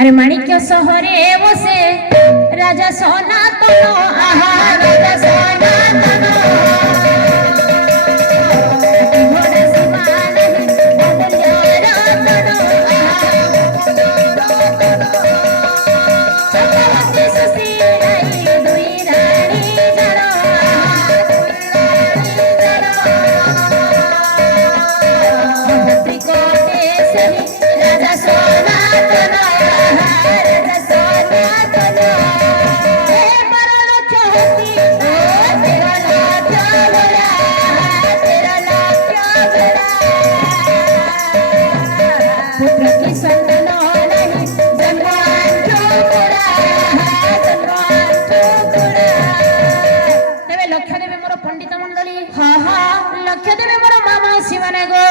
अरे माणिक्य सहरे बसे राजा सनातन आहा राजा सनातन घोड़ा समान चक्रवर्ती सुशीलाई दुई रानी जड़ राजा सनातन पंडित मंडली लक्ष्य देवे मोर मामा शिवने गो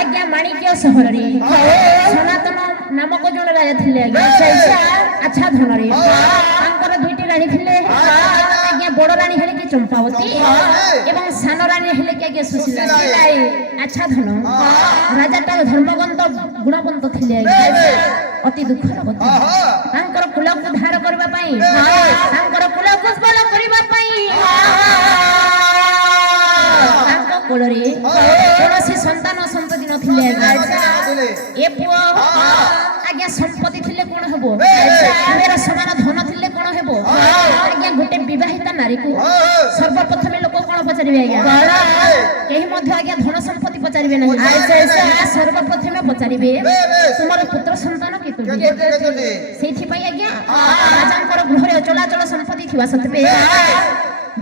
आज्ञा माणिक्य सहर सनातन नामक जन राजा थिले अच्छा धन दुईटी राणी थिले आज्ञा बड़ राणी हेले कि चंपावती एवं सान राणी हेले कि आज्ञा सुशीला अच्छा धन राजाटा धर्मवंत गुणवंत थिले अति दुखर कथा कुल को धार करने कुल को बल करने कोलरे कौन संतान संतति नथिले ए पुओ आज्ञा संपत्ति थिले कोन हेबो मेरा समान धन थिले कोन हेबो आज्ञा गोटे विवाहिता नारी को सर्वप्रथम लोक कोन पचारिबे आज्ञा केही मध्ये आज्ञा धन संपत्ति पचारिबे नाही सर्वप्रथम पचारिबे तुमर पुत्र संतान केतुडी सेथि पई आज्ञा राजांकर गृहरे अचलाचल संपत्ति थिबा सतबे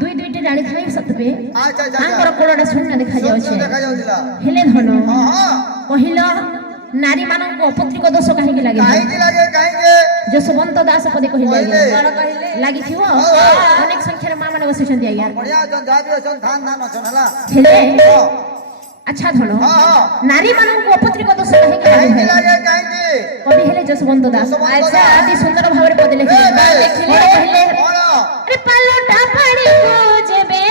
दुई दुईटी राणी थाई सतबे आंकर कोलडा शून्य देखा जाउछे हेले धन कहिलो नारी मानन को अपत्रिक दोष काहे लागे जसवंत दास पदे कहिले लागी थिवो अनेक संख्या मा माने बसिछन्ती आज्ञा बढ़िया जाबी असन धान धान असन हला हेले अच्छा धन नारी मानन को अपत्रिक दोष काहे लागे कवि हेले जसवंत दास अच्छा अति सुंदर भाबरे पदे लिखिले कहिले अरे पालोटा पानी को जेबे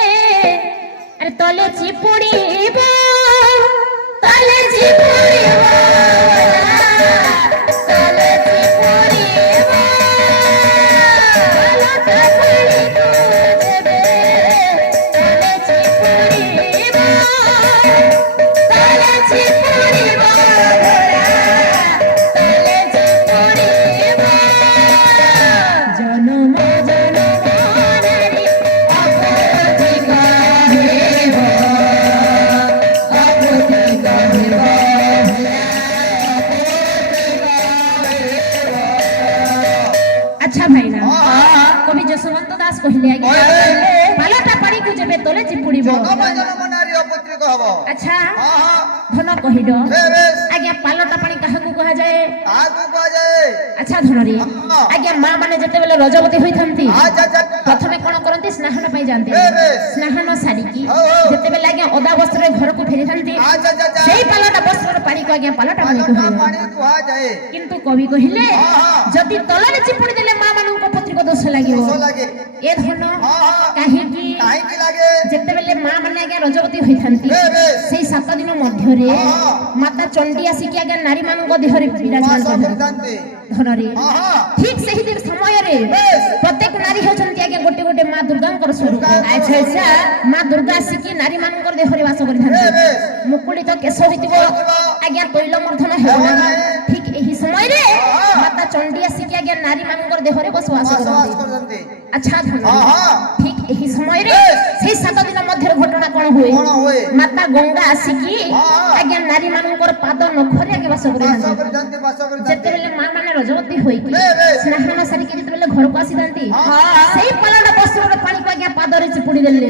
अरे तले चिपुड़ीबो तले चिपुड़ीबो तले चिपुड़ीबो पालोटा पानी को जेबे तले चिपुड़ीबो तले चिपुड़ीबो तले चिपुड़ीबो जन्म अच्छा भाई ना कवि जसवंत दास कहिले आगे पालाटा पानी को जेबे तले चिपुड़ीबो जन्म नारी अपत्रिक हबो अच्छा धन कहिडो आगे पालाटा पानी काहे को कहा जाए अच्छा धन रे आगे मां माने जते बेले रजवती होई थंती प्रथमे कोन करंती स्नान पई जानती स्नान सारी की जते बेले आगे ओदा वस्त्र घर को फेरी थंती सेही पालाटा वस्त्र पानी को आगे पालाटा पानी कहा जाए किंतु कवि कहिले जति तलरे चिपुड़ी देले मां मानन को पत्रिक दोष लागिवो ए धन काहे की लागे जते बेले मां माने आगे रजवती होई थंती सेही 7 दिन मध्य रे माता चंडी आसी के आगे नारी मानन को देहरे विराजमान करथि धन रे ठीक सही दिन समय रे प्रत्येक नारी होचंती आगे गोटे गोटे मां दुर्गांकर स्वरूप अच्छा अच्छा मां दुर्गा आसी के नारी मानन को देहरे वास करथि मुकुलित केश होइतिबो आगे तैल मर्धन हेबो ठीक एही समय रे माता चंडी आसी के आगे नारी मानन को देहरे बसवास करथि अच्छा धन ठीक एही समय रे से 7 दिन मध्य घटना कोन होए माता गंगा आसी की आगे नारी मानन को पाद नखरे आगे वास करथि जते बेले मां माने रजवती होई की स्नान सारी के जते बेले घर को आसी दांती सेही पलाडा वस्त्र रे पानी को आगे पाद रे चिपुड़ी देले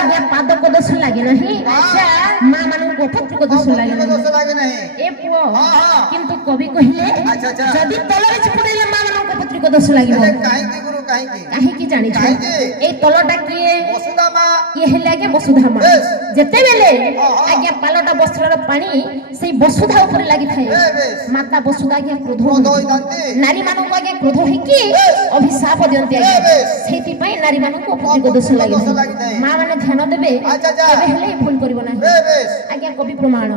आगे पाद को दोष लागे नहीं अच्छा मां मानन को पत्र को दोष लागे नहीं ए पुओ किंतु कवि कहिले जदी तलरे चिपुड़ी देले मां मानन को पत्र को दोष लागिबो काहे की जानि छै ए तलटा किए वसुधा मां ये हेले आगे वसुधा मां जते बेले आगे पालटा वस्त्र रे पानी सेही वसुधा ऊपर लागि थाए माता वसुधा के क्रोध होई नारी मानन को आगे क्रोध होई की अभिशाप दियंती आगे सेति पई नारी मानन को पत्र को दोष लागि मां माने ध्यान देबे एबे हेले भूल करिवो नाही आगे कवि प्रमाण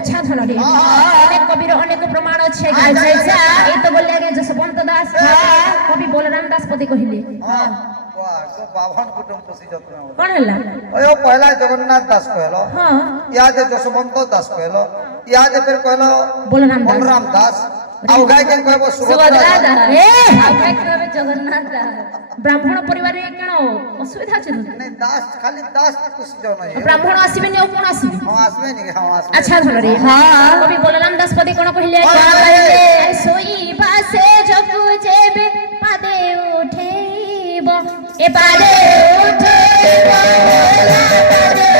अच्छा धन रे अनेक कविर अनेक प्रमाण প্রমাণ আছে এই তো বললে আগে যশবন্ত দাস কবি বলরাম দাস পদে কহিলে বাভন কুটুম খুশি যত্ন কোন হেলা ওই পহলা জগন্নাথ দাস কহলো ইয়াদে যশবন্ত দাস কহলো ইয়াদে ফির কহলো বলরাম দাস আউ গায় কেন কহবো সুভদ্রা দাস আউ গায় কহবে জগন্নাথ দাস ব্রাহ্মণ পরিবারে কেন অসুবিধা আছে নাই দাস খালি দাস খুশি যাও নাই ব্রাহ্মণ আসিবেনি ও কোন আসিবে আসবে নি আসবে আচ্ছা ধরে কবি বলরাম দাস পদে কোন কহিলে শোইবা সে জগু যেবে পাদে উঠেব এ পাদে উঠেব পাদে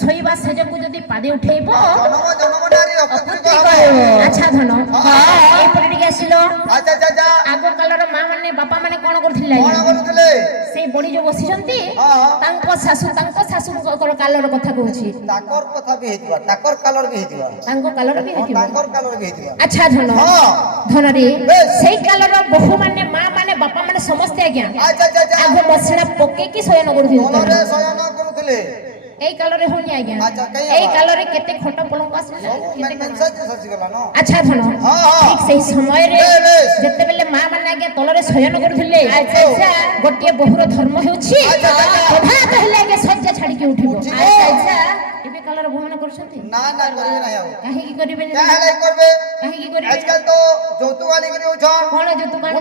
শৈবা সেজକୁ যদি পাদে উঠেইব আচ্ছা ধন এইপরে ଟିକେ ଆସିଲ আগ কালର মা মানে বাপা মানে কোন করଥିଲେ সেই বড়ি যে বসিଛନ୍ତି তাଙ୍କ ଶାଶୁଙ୍କର କାଲର କଥା କହୁଛି ତାଙ୍କର କଥା ବି ହେଇଥିବା ତାଙ୍କର କାଲର ବି ହେଇଥିବା ତାଙ୍କ କାଲର ବି ହେଇଥିବା ତାଙ୍କର କାଲର ବି ହେଇଥିବା ଆଚ୍ଛା ଧନ ଧନରେ ସେଇ କାଲର ବହୁ ମାନେ ମା ମାନେ ବାପା ମାନେ ସମସ୍ତେ ଆଜ୍ଞା ଆଗ ମସଲା ପକେଇକି ଶୟନ କରୁଥିଲେ এই কালরে হনি আজ্ঞা এই কালরে কেতে খট পলঙ্ক আসলে আচ্ছা ধন ঠিক সেই সময়ে যেতেবেলে মা মানে আজ্ঞা তলরে শয়ন করুଥିଲେ গোটিয়ে বহুর ধর্ম হেউছি প্রভাত হেলে আজ্ঞা শয্যা ছাড়িকি উঠিব এবে কালরে বহু মানে করছন্তি না না করিবে না আর কাহে কি করিবে কাহে করবে কাহে কি করিবে আজকাল তো যৌতুক আলি করি উছ কোন যৌতুক আনি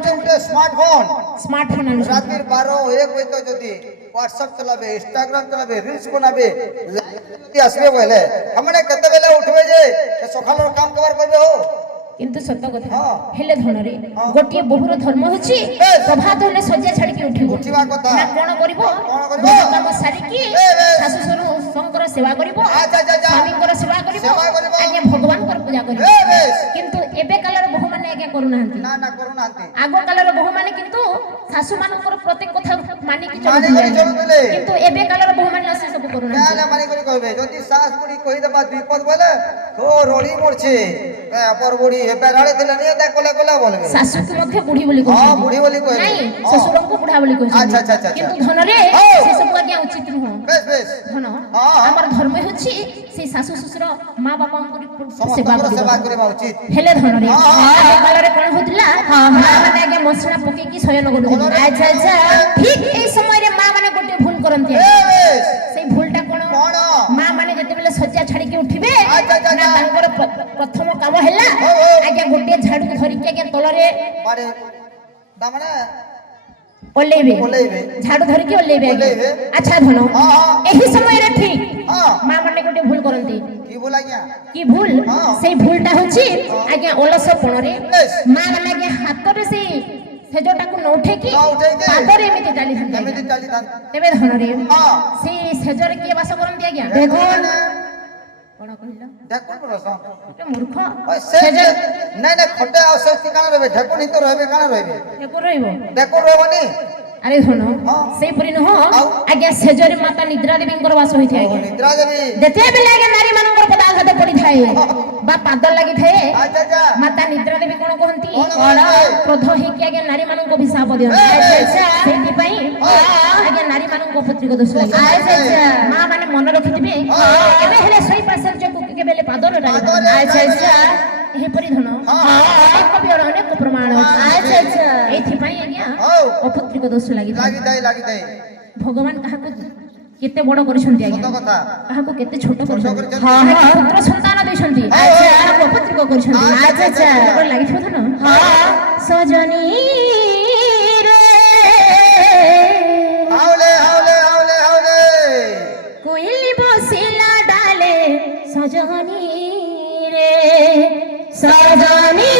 স্মার্টফোন আনি রাতের 12 1 বজে তো যদি WhatsApp চলাবে Instagram চলাবে রিলস বানাবে আসবে বলে हमने কত বেলা উঠবে যে সকালের কাম কবার করবে হো কিন্তু সত্য কথা হেলে ধনরে গোটিয়ে বহুর ধর্ম হচ্ছে প্রভাত হলে শয্যা ছাড়িকি উঠিবা কথা না কোন করিব কাম সারিকি শাশু শঙ্কর সেবা করিব স্বামীଙ୍କର সেবা করিব আগে ভগবানଙ୍କର পূজা করিব কিন্তু এবে কালর বহু মানে আগে করু নাহান্তি না না করু নাহান্তি আগ কালর বহু মানে কিন্তু শাশু মানଙ୍କର প্রত্যেক কথা মানি কি চলুଥିଲେ কিন্তু এবে কালর বহু মানে আছে সব করু নাহান্তি না মানি করি কইবে যদি শাশ পুরি কই দেবা বিপদ বলে তো রড়ি মরছে পরবড়ি বেড়াড়ে দিলে নিয়ে দেখ কোলা কোলা বলবে শাশু কি মধ্যে বুড়ি বলি কইছে হ্যাঁ বুড়ি বলি কইবে নাই শ্বশুরଙ୍କୁ বুড়া বলি কইছে আচ্ছা আচ্ছা আচ্ছা কিন্তু ধনরে সে সব আজ্ঞা উচিত নহ বেশ বেশ ধন আমার ধর্ম হচ্ছে সেই শাশু শ্বশুর মা বাপাঙ্কর সেবা করিবা উচিত হেলে ধনরে আগে কালরে কোন হতিলা মা মানে আগে মশলা পকেকি শয়ন করুছিল আচ্ছা আচ্ছা ঠিক এই সময়ে মা মানে গোটে ভুল করନ୍ତି সেই ভুলটা কোন মা মানে যেতেবেলে শয্যা ছাড়িকি উঠিবে না তাঙ্কর প্রথম কাম হেলা আগে গোটে ঝাড়ু ধরিকি আগে তলরে পারে তামানে ওলেইবে ঝাড়ু ধরিকি ওলেইবে আচ্ছা ধন এই সময়ে ঠিক মা মানে গোটে ভুল করନ୍ତି কি ভুল আজ্ঞা কি ভুল সেই ভুলটা হচ্ছে আজ্ঞা অলস পণরে মা মানে আজ্ঞা হাতরে সেই সেজটাକୁ ন উঠেকি পাদরে এমিতি চালিথাନ୍ତି তেবে ধনরে সেই সেজরে কিଏ বাস କରନ୍ତି আজ্ঞା দেখো কোন কহিল ঢেকুন রস মূর্খ সেজ নাই না খটে আউসস্তি কানা রবে ঢেকুন হি তো রবে কানা রবে ঢেকুন রইব ঢেকুন রবনি আরে ধন সেই পরি নহ আজ্ঞা সেজরে মাতা নিদ্রা দেবীଙ୍କର বাস হইଥାଏ আজ্ঞা নিদ্রা দেবী যেতেবেলে আজ্ঞা নারী ମାନଙ୍କର পଦାঘାତ পଡ଼ିଥାଏ বা ପାଦ ଲାଗିଥାଏ ମାତା ନିଦ୍ରା ଦେବୀ କଣ କହନ୍ତି କ୍ରୋଧ ହେଇକି ଆଜ୍ଞା ନାରୀ ମାନଙ୍କୁ ଅଭିଶାପ ଦିଅନ୍ତି ସେଇଥିପାଇଁ ଆଜ୍ଞା ନାରୀ ମାନଙ୍କୁ ଅପତ୍ରିକ ଦୋଷ ଲାଗେ ମା ମାନେ ମନେ ରଖିଥିବେ କେବେ ହେଲେ ଶୋଇ ପାଶ୍ଚର୍ଯ୍ୟକୁ କେବେ ହେଲେ ପାଦରେ ଡାଲି ଏହିପରି ଧନ କବିର ଅନେକ ପ୍ରମାଣ ଅଛି ଏଇଥିପାଇଁ ଆଜ୍ଞା ଅପତ୍ରିକ ଦୋଷ ଲାଗିଥାଏ ଭଗବାନ କାହାକୁ কেতে বড় করেছন্তি আজ্ঞা সত কথা কাহাকু কেতে ছোট করেছন্তি হ্যাঁ পুত্র সন্তান দেছন্তি আচ্ছা অপত্রিক করেছন্তি আচ্ছা আচ্ছা বড় লাগিছো তো না হ্যাঁ সজনী রে হাওলে হাওলে হাওলে হাওলে कोयल बसिला डाले सजनी रे सजनी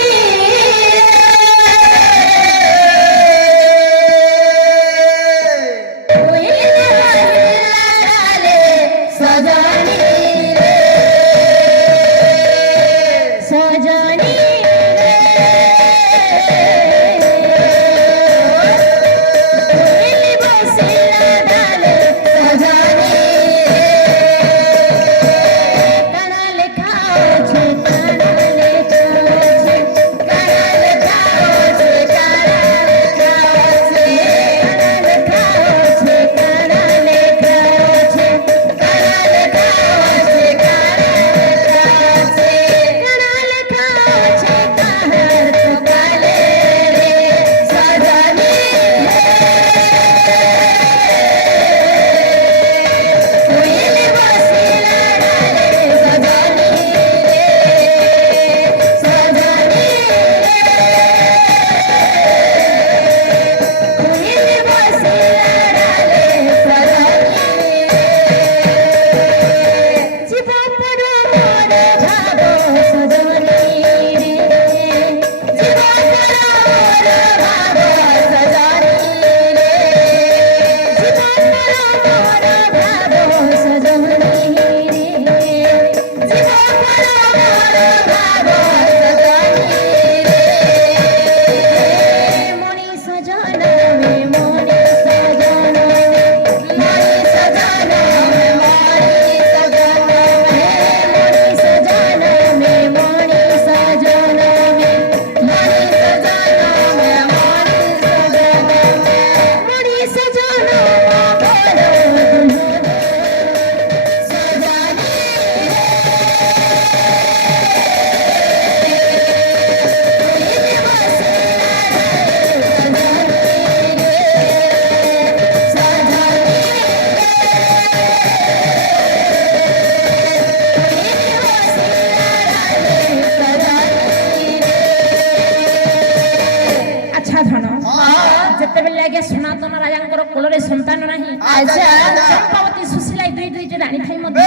चंपावती सुशीला दुई दुईटे रानी थाई मध्ये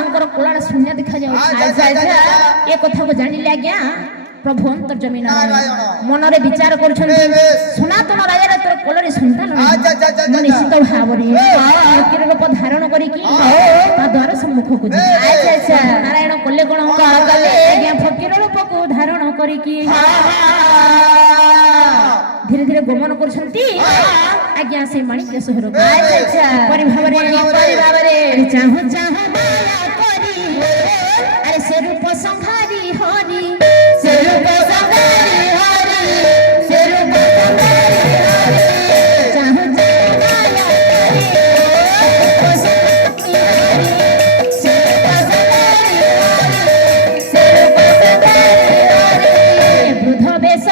आंकर कोलार शून्य देखा जाउ ए कथा को जानिले आज्ञा प्रभु अंतर्जमी नारायण मनरे विचार करछन सनातन राजा तोर कोलरे संतान मन निश्चित भावरे फकीर रूप धारण करी की ता द्वार सम्मुख को नारायण कोल्ले कोन कले आज्ञा फकीर रूप को धारण करी की धीरे धीरे गमन करछंती आज्ञा से माणिक्य सहर परि भावरे चाहू चाहू माया करी अरे से रूप संहारी हरि से रूप संहारी हरि से रूप संहारी हरि चाहू चाहू माया करी से रूप संहारी हरि से रूप संहारी हरि वृद्ध बेश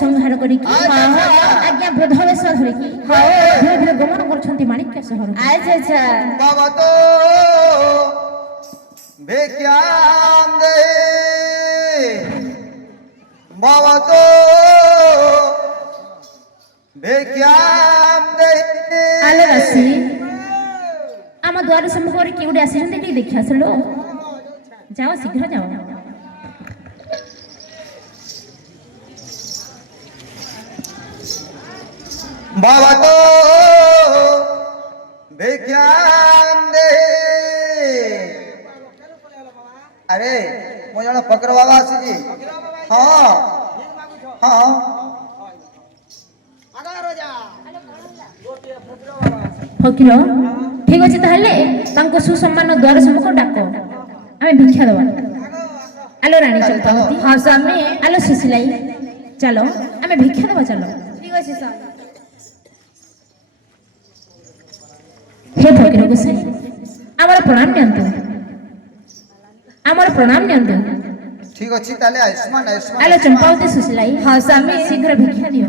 संहार करी आज्ञा वृद्ध वेश धरि की धीरे धीरे गमन करछंती माणिक्य सहर अच्छा बाबा तो भेक्याम दे बाबा तो भेक्याम दे आले राशि आम द्वार सम्मुख रे किउडे आसिछंती टी देखि आसलो जाओ शीघ्र जाओ बाबा तो भेक्याम दे अरे मो जण फकर बाबा आसी हां हां फकीर ठीक अछि ताहले तांको सुसम्मान द्वार सम्मुख डाको आमे भिक्षा दबा आलो रानी चंपावती हां स्वामी आलो सुशीलाई चलो आमे भिक्षा दबा चलो ठीक अछि स्वामी हे फकीर गोसाई आमर प्रणाम नियंतु ठीक अछि ताले आयुष्मान आयुष्मान आलो चंपावती सुशीलाई हां स्वामी शीघ्र भिक्षा दियो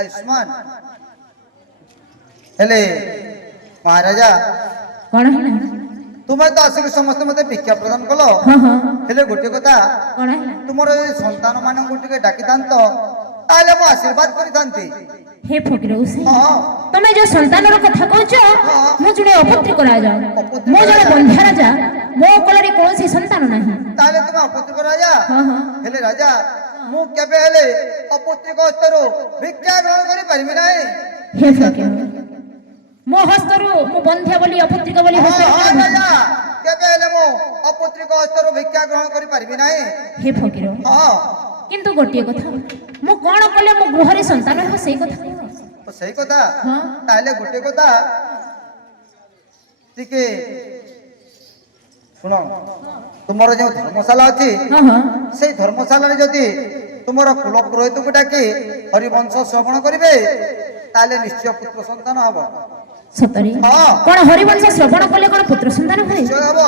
आयुष्मान हेले महाराजा कोन है তুমি তো আসিকি সমস্ত মতে ভিক্ষা প্রদান কল ହଁ ହଁ হেলে গোটে কথা କଣ ହେଲା তোমার এই সন্তান মানଙ୍କୁ ଟିକେ ডাকিଥାন্ত তাহলে মু আশীর্বাদ করিথাନ୍ତି ହେ ଫକୀର ଗୋସାଇଁ ହଁ ତମେ ଯୋଉ ସନ୍ତାନର କଥା କହୁଛ ହଁ। ମୁଁ ଜଣେ ଅପତ୍ରିକ ରାଜା ଅପତ୍ରିକ ମୁଁ ଜଣେ ରାଜା। ବନ୍ଧ୍ୟା ରାଜା ମୋ କୋଳରେ କୌଣସି ସନ୍ତାନ ନାହିଁ তাহলে তুমি অপুত্রিক রাজা ହଁ ହଁ হেলে রাজা মু কেবে হেলে অপুত্রিক হস্তরু ভিক্ষা গ্রহণ করি পারিবি নাই ହେ ଫକୀର ମୋ ହସ୍ତରୁ ମୁଁ ବନ୍ଧ୍ୟା ବୋଲି ଅପତ୍ରିକ ବୋଲି ହଁ ହସ୍ତରେ ହଁ କେବେ ରାଜା କେବେ ହେଲେ ମୁଁ ଅପୁତ୍ରିକ ହସ୍ତରୁ ଭିକ୍ଷା ଗ୍ରହଣ କରି ପାରିବି ନାହିଁ ହେ ଫକୀର ହଁ କିନ୍ତୁ ଗୋଟିଏ କଥା ମୁଁ କଣ କଲେ ମୋ ଗୃହରେ ସନ୍ତାନ ହେବ ସେଇ କଥା କୁହ তো সেই কথা ହଁ তাহলে গোটে কথা ଟିକେ শুনো তোমার যে ধর্মশালা আছে ହଁ ହଁ সেই ধর্মশালাରେ যদি তোমার কুল পুরোহিতକୁ ডাকি হরিবংশ শ্রবণ করিবে তাহলে নিশ্চয় পুত্র সন্তান হব ସତରେ ହଁ। କଣ ହରିବଂଶ ଶ୍ରବଣ କଲେ କଣ ପୁତ୍ର ସନ୍ତାନ ହୁଏ নিশ্চয় হব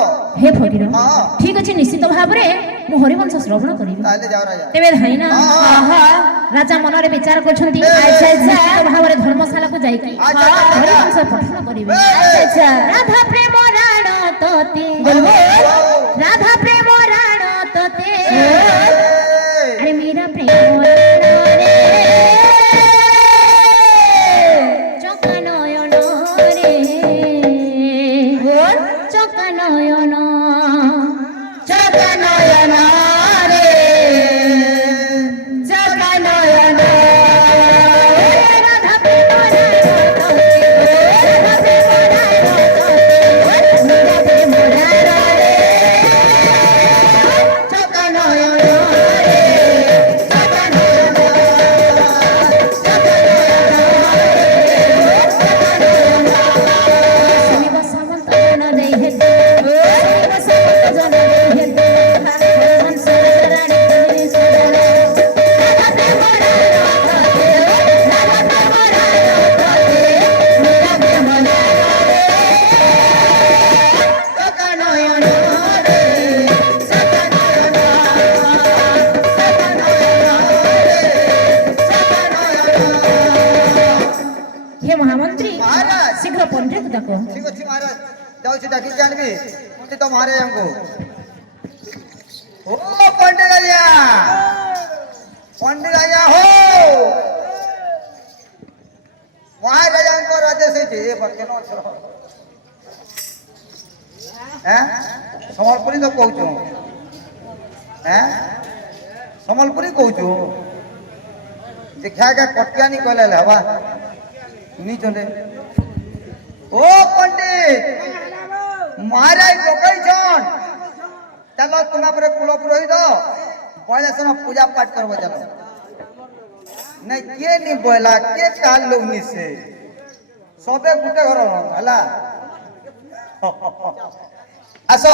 ହେ ଫକୀର ହଁ। ଠିକ ଅଛି ନିଶ୍ଚିତ ଭାବରେ ମୁଁ ହରିବଂଶ ଶ୍ରବଣ କରିବି তাহলে যাও রাজা ତେବେ ଧାଇନା ହଁ। ଆହା, ରାଜା ମନରେ ବିଚାର କରୁଛନ୍ତି ବେ, ବେ, ନିଶ୍ଚିତ ଭାବରେ ଧର୍ମଶାଳାକୁ ଯାଇକି ଆଚ୍ଛା, ଆଚ୍ଛା, ଆଚ୍ଛା। ହରିବଂଶ ପଠନ କରିବେ ବେ, ବେ। ରାଧା ପ୍ରେମ ରାଣ ତତେ ରାଧା ପ୍ରେମ ରାଣ ତତେ ଆରେ ମୀରା ପ୍ରେମ ରାଣ ରେ ଚକା ନୟନ ରେ ଚକା ନୟନ ଚକା ନୟନ রে চকা নয়ন রাধা প্রেম রাধা প্রেম রাধা প্রেম রে চকা নয়ন রে চকা নয়ন শুনিব সামন্ত জন দেই হে শুনিব সামন্ত জন দেই হে হংস রানী তুমি সদন রাধা প্রেম রাধা প্রেম রাধা প্রেম রে চকা নয়ন রে চকা নয়ন চকা নয়ন রে চকা নয়ন হে মহামন্ত্রী মহারাজ শীঘ্র পণ্ডিত ডাকো ঠিক আছে মহারাজ যাচ্ছি ডাকিকি আনবি পণ্ডিত মহারাজଙ୍କୁ ও পণ্ডিত আজ্ঞা পণ্ডিত আজ্ঞା হো ମହାରାଜାଙ୍କର ଆଦେଶ ହେଇଛି ଏ କେନ ଅଛ ସମ୍ବଲପୁରୀ ତ କହୁଛୁ ସମ୍ବଲପୁରୀ କହୁଛୁ ଯେ ଖ୍ୟାକା କଟିଆନି କହିଲେ ହେଲେ ହବା শুনিছনে ও পণ্ডিত মহারাজ ডকাইছন চলো তোমার পরে কুল পুরোহিত বয়লা শোনো পূজা পাঠ করবো চলো নাই কে নি বয়লা কে কাল লোক নিছে সবে গুটে ঘর হলা আস